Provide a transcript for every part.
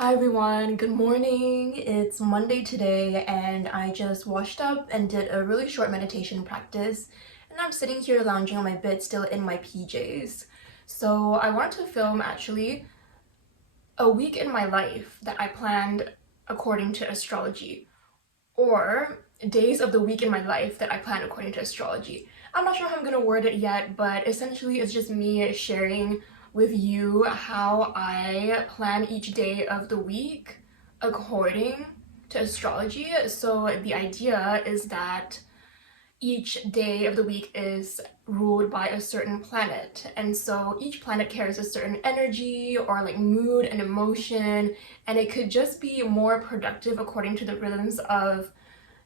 Hi everyone, good morning. It's Monday today and I just washed up and did a really short meditation practice, and I'm sitting here lounging on my bed still in my PJs. So I wanted to film actually a week in my life that I planned according to astrology, or days of the week in my life that I planned according to astrology. I'm not sure how I'm gonna word it yet, but essentially it's just me sharing with you how I plan each day of the week according to astrology. So the idea is that each day of the week is ruled by a certain planet, and so each planet carries a certain energy or like mood and emotion, and it could just be more productive according to the rhythms of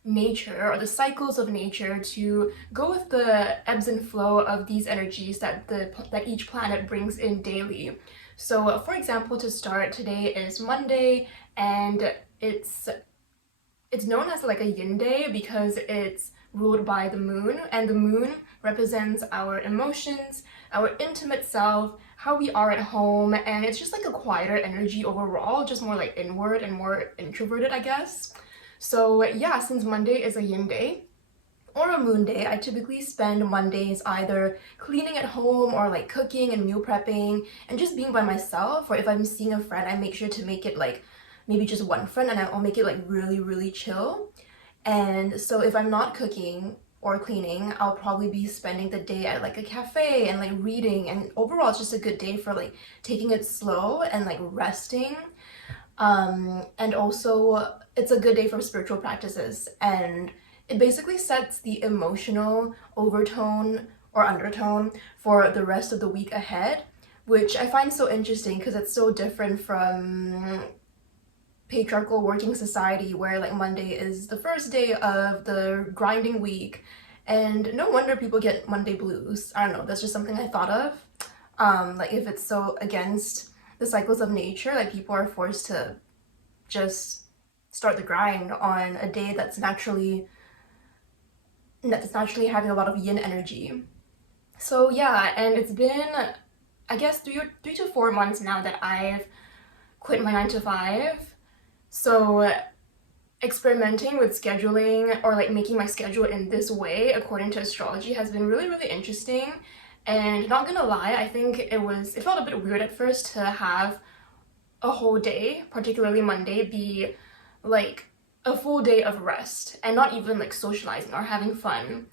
nature or the cycles of nature to go with the ebbs and flow of these energies that each planet brings in daily. So for example, to start, today is Monday, and it's known as like a Yin-Day because it's ruled by the moon, and the moon represents our emotions, our intimate self, how we are at home, and it's just like a quieter energy overall, just more like inward and more introverted, I guess. So yeah, since Monday is a Yin day or a moon day, I typically spend Mondays either cleaning at home or like cooking and meal prepping and just being by myself, or if I'm seeing a friend, I make sure to make it like maybe just one friend, and I'll make it like really chill. And so if I'm not cooking or cleaning, I'll probably be spending the day at like a cafe and like reading, and overall it's just a good day for like taking it slow and like resting. And also it's a good day for spiritual practices, and it basically sets the emotional overtone or undertone for the rest of the week ahead, which I find so interesting because it's so different from patriarchal working society where like Monday is the first day of the grinding week, and no wonder people get Monday blues. I don't know, that's just something I thought of. Like if it's so against the cycles of nature, like people are forced to just start the grind on a day that's naturally having a lot of yin energy. So yeah, and it's been, I guess, 3 to 4 months now that I've quit my 9 to 5. So experimenting with scheduling or like making my schedule in this way according to astrology has been really interesting. And not gonna lie, I think it felt a bit weird at first to have a whole day, particularly Monday, be like a full day of rest and not even like socializing or having fun,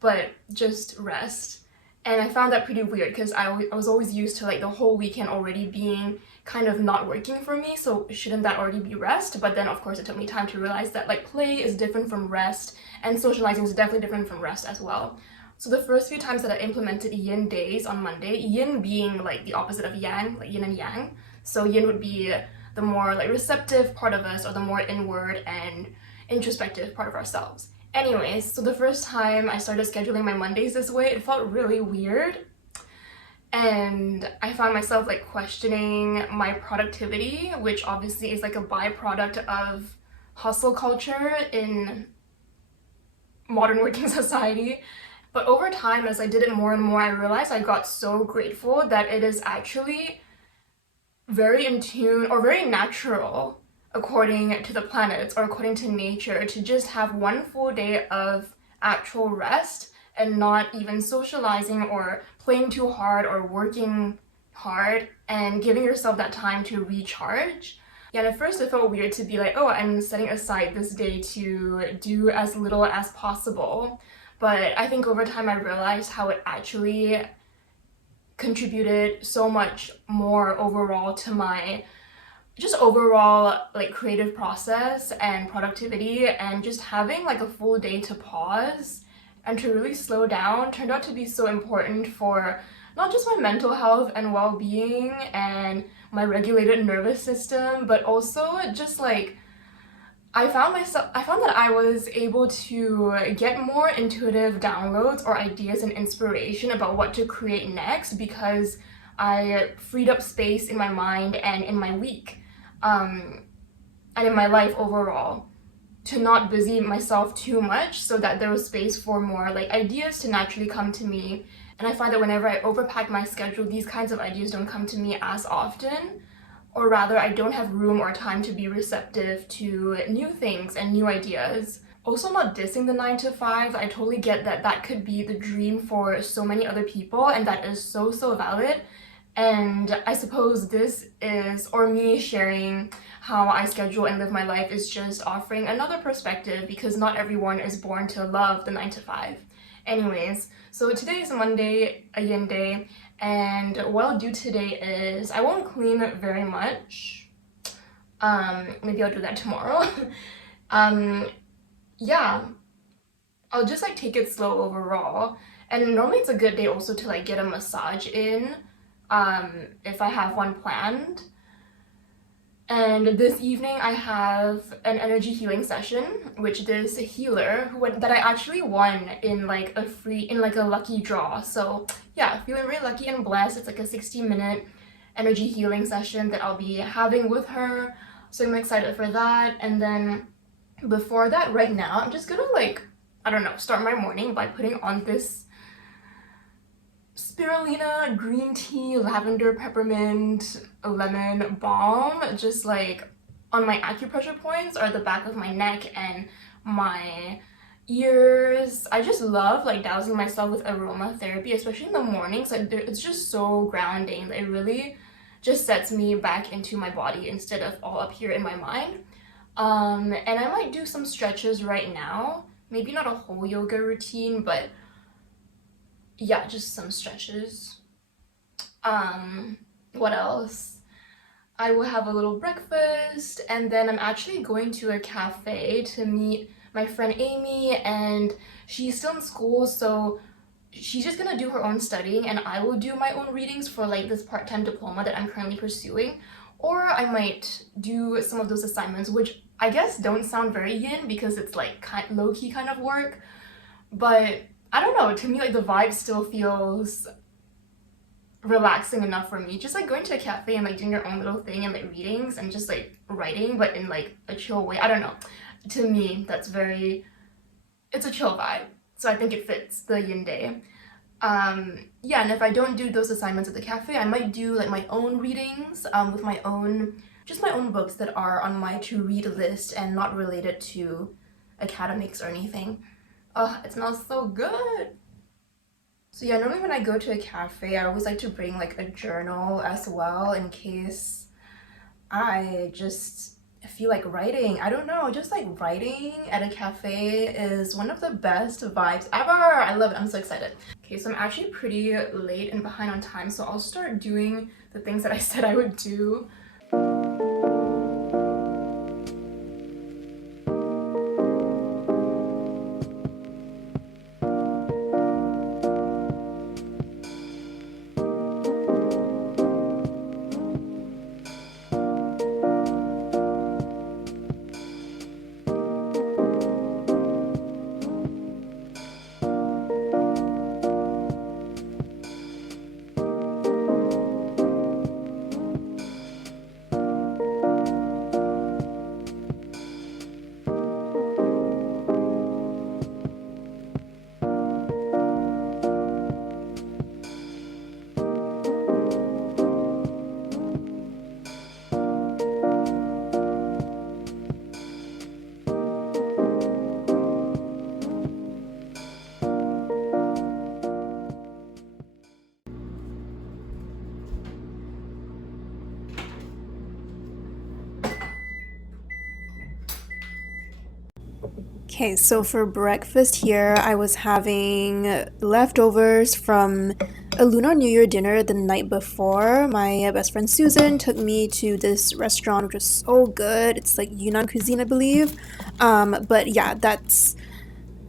but just rest. And I found that pretty weird because I was always used to like the whole weekend already being kind of not working for me, so shouldn't that already be rest? But then of course it took me time to realize that like play is different from rest, and socializing is definitely different from rest as well. So the first few times that I implemented yin days on Monday, yin being like the opposite of yang, like yin and yang. So yin would be the more like receptive part of us, or the more inward and introspective part of ourselves. Anyways, so the first time I started scheduling my Mondays this way, it felt really weird. And I found myself like questioning my productivity, which obviously is like a byproduct of hustle culture in modern working society. But over time, as I did it more and more, I realized I got so grateful that it is actually very in tune or very natural according to the planets or according to nature to just have one full day of actual rest and not even socializing or playing too hard or working hard, and giving yourself that time to recharge. Yeah, and at first it felt weird to be like, oh, I'm setting aside this day to do as little as possible. But I think over time I realized how it actually contributed so much more overall to my just overall like creative process and productivity, and just having like a full day to pause and to really slow down turned out to be so important for not just my mental health and well-being and my regulated nervous system, but also just like I found that I was able to get more intuitive downloads or ideas and inspiration about what to create next because I freed up space in my mind and in my week, and in my life overall, to not busy myself too much so that there was space for more like ideas to naturally come to me. And I find that whenever I overpack my schedule, these kinds of ideas don't come to me as often. or rather I don't have room or time to be receptive to new things and new ideas. Also, not dissing the 9 to 5. I totally get that that could be the dream for so many other people, and that is so valid. And I suppose this is, or me sharing how I schedule and live my life, is just offering another perspective, because not everyone is born to love the 9 to 5. Anyways, so today is Monday, a yin day, and what I'll do today is I won't clean very much. Maybe I'll do that tomorrow. Yeah, I'll just like take it slow overall. And normally it's a good day also to like get a massage in, if I have one planned. And this evening I have an energy healing session, which this healer that I actually won in like a lucky draw. So yeah, feeling really lucky and blessed. It's like a 60-minute energy healing session that I'll be having with her. So I'm excited for that. And then before that, right now, I'm just gonna like, I don't know, start my morning by putting on this spirulina green tea lavender peppermint lemon balm, just like on my acupressure points, or the back of my neck and my ears. I just love like dousing myself with aromatherapy, especially in the mornings. Like it's just so grounding. It really just sets me back into my body instead of all up here in my mind. And I might do some stretches right now. Maybe not a whole yoga routine, but yeah, just some stretches. What else? I will have a little breakfast, and then I'm actually going to a cafe to meet my friend Amy, and she's still in school, so she's just gonna do her own studying, and I will do my own readings for like this part-time diploma that I'm currently pursuing. Or I might do some of those assignments, which I guess don't sound very yin because it's like low-key kind of work, but I don't know, to me like the vibe still feels relaxing enough for me. Just like going to a cafe and like doing your own little thing and like readings and just like writing, but in like a chill way. I don't know. To me, it's a chill vibe. So I think it fits the yin day. Yeah, and if I don't do those assignments at the cafe, I might do like my own readings with my own books that are on my to-read list and not related to academics or anything. Oh, it smells so good. So yeah, normally when I go to a cafe, I always like to bring like a journal as well in case I just feel like writing. I don't know, just like writing at a cafe is one of the best vibes ever. I love it. I'm so excited. Okay, so I'm actually pretty late and behind on time, so I'll start doing the things that I said I would do. Okay, so for breakfast here, I was having leftovers from a Lunar New Year dinner the night before. My best friend Susan took me to this restaurant, which was so good. It's like Yunnan cuisine, I believe. But yeah, that's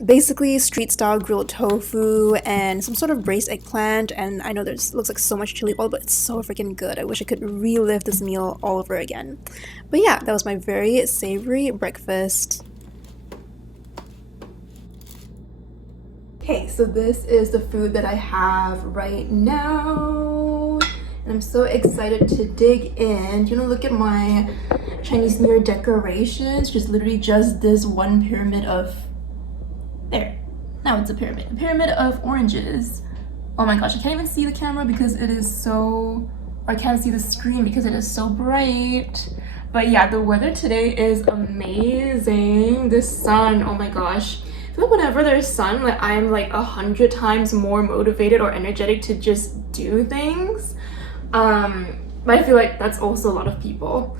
basically street style grilled tofu and some sort of braised eggplant, and I know looks like so much chili oil, but it's so freaking good. I wish I could relive this meal all over again. But yeah, that was my very savory breakfast. Okay, so this is the food that I have right now, and I'm so excited to dig in. You know, look at my Chinese New Year decorations, literally just this one pyramid of, there, now it's a pyramid of oranges. Oh my gosh, I can't even see the camera because it is so I can't see the screen because it is so bright. But yeah, the weather today is amazing. The sun, oh my gosh. I feel like whenever there's sun, like I'm like 100 times more motivated or energetic to just do things. But I feel like that's also a lot of people.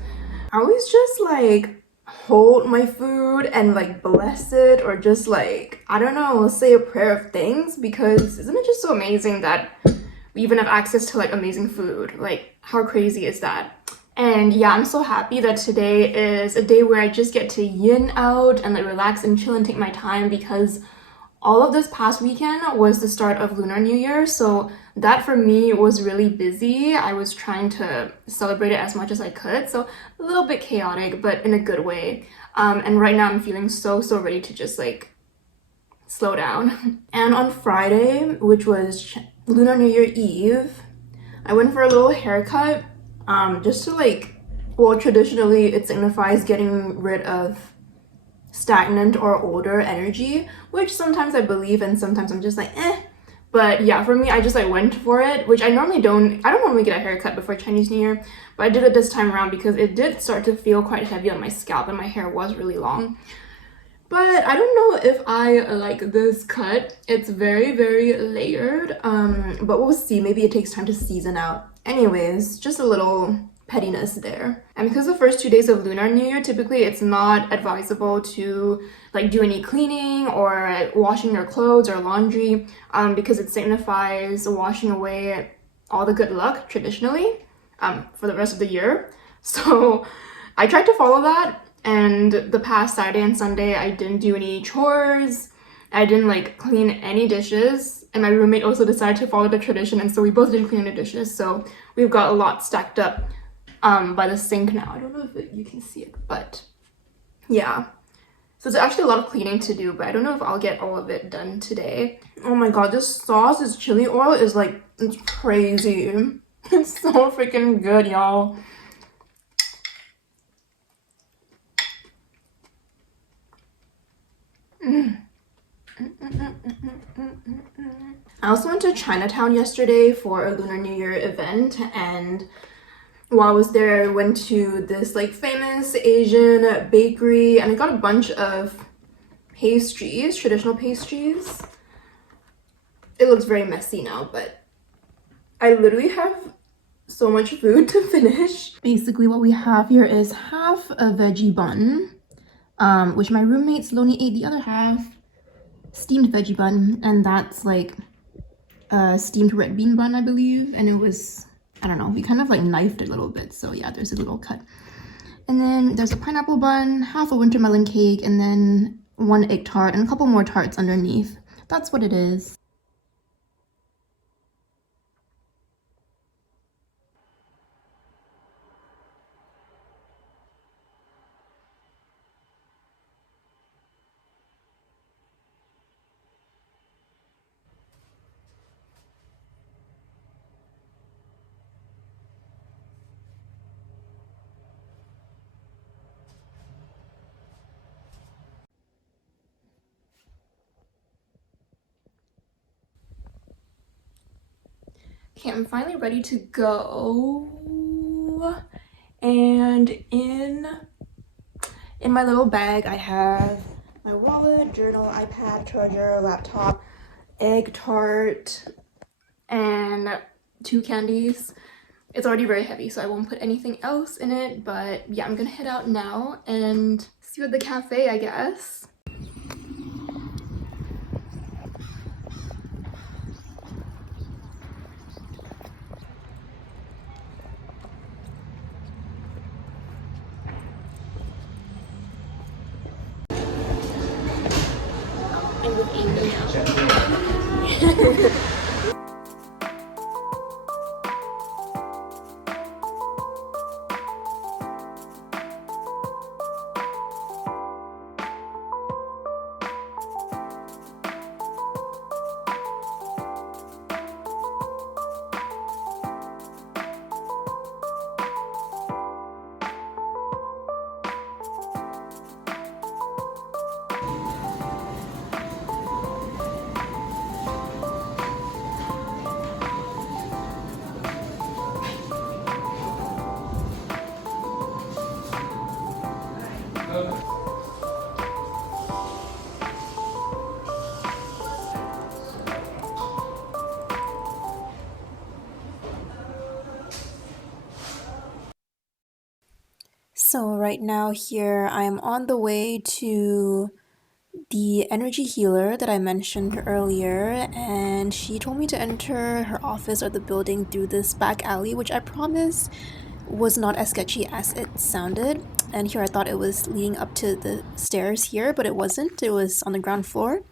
I always just like hold my food and like bless it, or just like, I don't know, say a prayer of thanks, because isn't it just so amazing that we even have access to like amazing food? Like, how crazy is that? And yeah, I'm so happy that today is a day where I just get to yin out and like relax and chill and take my time, because all of this past weekend was the start of Lunar New Year, so that for me was really busy. I was trying to celebrate it as much as I could, so a little bit chaotic, but in a good way. And right now I'm feeling so ready to just like slow down. And on Friday, which was Lunar New Year Eve, I went for a little haircut, just to like, well, traditionally it signifies getting rid of stagnant or older energy, which sometimes I believe and sometimes I'm just like eh. But yeah, for me, I just like went for it, which I don't normally get a haircut before Chinese New Year, but I did it this time around because it did start to feel quite heavy on my scalp and my hair was really long. But I don't know if I like this cut. It's very layered, but we'll see. Maybe it takes time to season out. Anyways, just a little pettiness there. And because the first 2 days of Lunar New Year, typically it's not advisable to like do any cleaning or washing your clothes or laundry, because it signifies washing away all the good luck traditionally for the rest of the year. So I tried to follow that, and the past Saturday and Sunday I didn't do any chores. I didn't like clean any dishes, and my roommate also decided to follow the tradition, and so we both didn't clean the dishes. So we've got a lot stacked up by the sink now. I don't know if you can see it, but yeah. So there's actually a lot of cleaning to do, but I don't know if I'll get all of it done today. Oh my god, this sauce, this chili oil is like, it's crazy. It's so freaking good, y'all. I also went to Chinatown yesterday for a Lunar New Year event, and while I was there, I went to this like famous Asian bakery and I got a bunch of pastries, traditional pastries. It looks very messy now, but I literally have so much food to finish. Basically what we have here is half a veggie bun, which my roommate slowly ate the other half, steamed veggie bun, and that's like a steamed red bean bun, I believe, and it was, I don't know, we kind of like knifed it a little bit, so yeah, there's a little cut. And then there's a pineapple bun, half a winter melon cake, and then one egg tart and a couple more tarts underneath. That's what it is. Okay, I'm finally ready to go, and in my little bag I have my wallet, journal, iPad, charger, laptop, egg tart, and 2 candies. It's already very heavy, so I won't put anything else in it, but yeah, I'm gonna head out now and see you at the cafe, I guess. And with Amy now. So right now here I'm on the way to the energy healer that I mentioned earlier, and she told me to enter her office or the building through this back alley, which I promise was not as sketchy as it sounded. And here I thought it was leading up to the stairs here, but it wasn't. It was on the ground floor.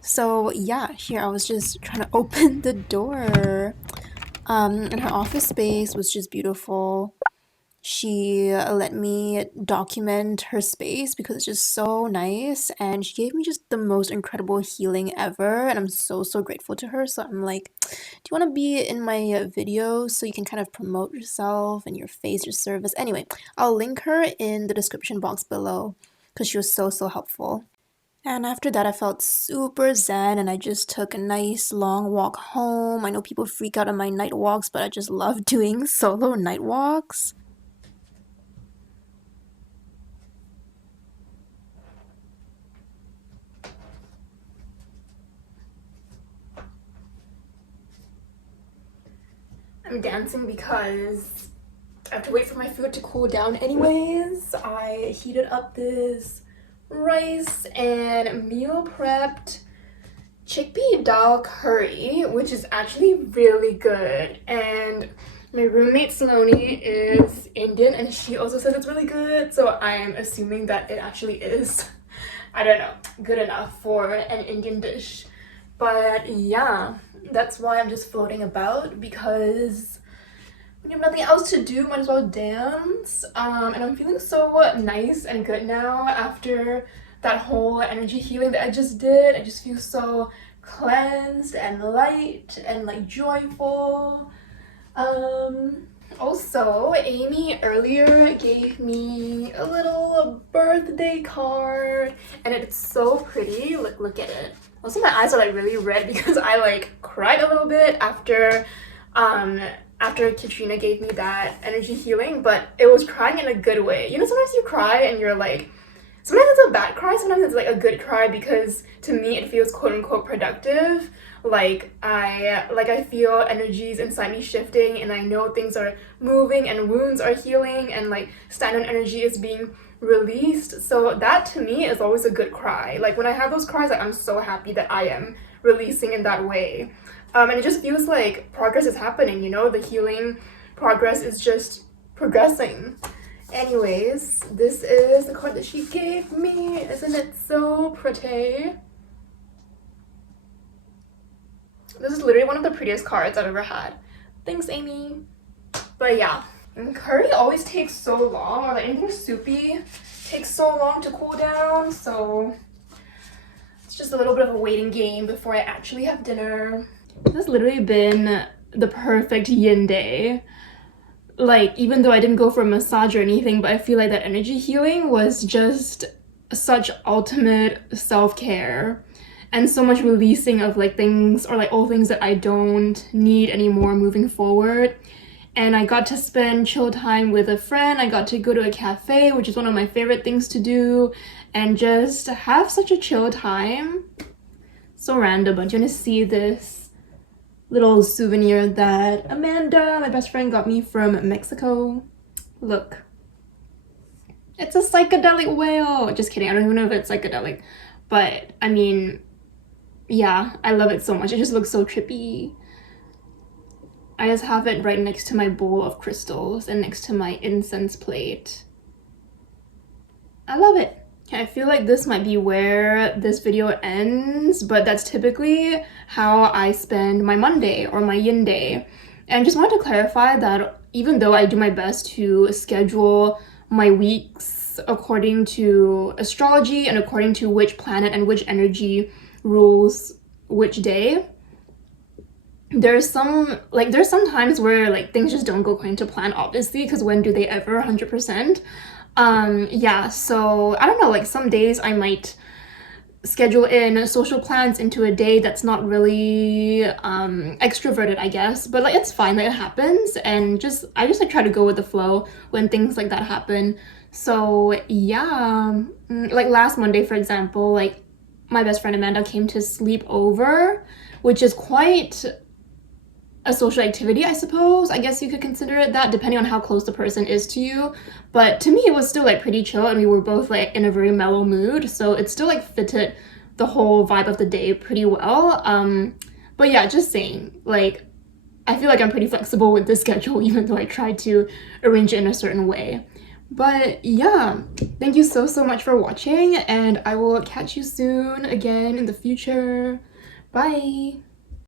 So yeah, here I was just trying to open the door. And her office space was just beautiful. She let me document her space because it's just so nice, and she gave me just the most incredible healing ever, and I'm so grateful to her. So I'm like, do you want to be in my video so you can kind of promote yourself and your face, your service? Anyway, I'll link her in the description box below because she was so helpful. And after that, I felt super zen, and I just took a nice long walk home. I know people freak out on my night walks, but I just love doing solo night walks. I'm dancing because I have to wait for my food to cool down anyways. I heated up this rice and meal prepped chickpea dal curry, which is actually really good. And my roommate Saloni is Indian, and she also says it's really good, so I am assuming that it actually is, I don't know, good enough for an Indian dish. But yeah, that's why I'm just floating about, because when you have nothing else to do, might as well dance. And I'm feeling so nice and good now after that whole energy healing that I just did. I just feel so cleansed and light and like joyful. Also, Amy earlier gave me a little birthday card, and it's so pretty. Look at it. Also, my eyes are like really red because I like cried a little bit after Katrina gave me that energy healing, but it was crying in a good way. You know, sometimes you cry and you're like, sometimes it's a bad cry, sometimes it's like a good cry, because to me it feels quote unquote productive. Like I feel energies inside me shifting, and I know things are moving and wounds are healing, and like stagnant energy is being released. So that to me is always a good cry. Like when I have those cries, like I'm so happy that I am releasing in that way. And it just feels like progress is happening, you know? The healing progress is just progressing. Anyways, this is the card that she gave me. Isn't it so pretty? This is literally one of the prettiest cards I've ever had. Thanks, Amy. But yeah, and curry always takes so long, or like anything soupy takes so long to cool down, so it's just a little bit of a waiting game before I actually have dinner. This has literally been the perfect yin day. Like, even though I didn't go for a massage or anything, but I feel like that energy healing was just such ultimate self-care and so much releasing of like things, or like all things that I don't need anymore moving forward. And I got to spend chill time with a friend. I got to go to a cafe, which is one of my favorite things to do, and just have such a chill time. So random, but do you want to see this little souvenir that Amanda, my best friend, got me from Mexico? Look. It's a psychedelic whale. Just kidding, I don't even know if it's psychedelic. But, I mean, yeah, I love it so much. It just looks so trippy. I just have it right next to my bowl of crystals and next to my incense plate. I love it. I feel like this might be where this video ends, but that's typically how I spend my Monday or my yin day. And I just wanted to clarify that even though I do my best to schedule my weeks according to astrology and according to which planet and which energy rules which day, there's some times where like things just don't go according to plan, obviously, because when do they ever? 100%. Yeah, so I don't know, like some days I might schedule in social plans into a day that's not really extroverted, I guess, but like it's fine, like it happens, and I just like try to go with the flow when things like that happen. So yeah, like last Monday, for example, like my best friend Amanda came to sleep over, which is quite a social activity, I suppose. I guess you could consider it that, depending on how close the person is to you. But to me, it was still like pretty chill, and we were both like in a very mellow mood, so it still like fitted the whole vibe of the day pretty well. But yeah, just saying, like, I feel like I'm pretty flexible with this schedule, even though I try to arrange it in a certain way. But yeah, thank you so much for watching, and I will catch you soon again in the future. Bye!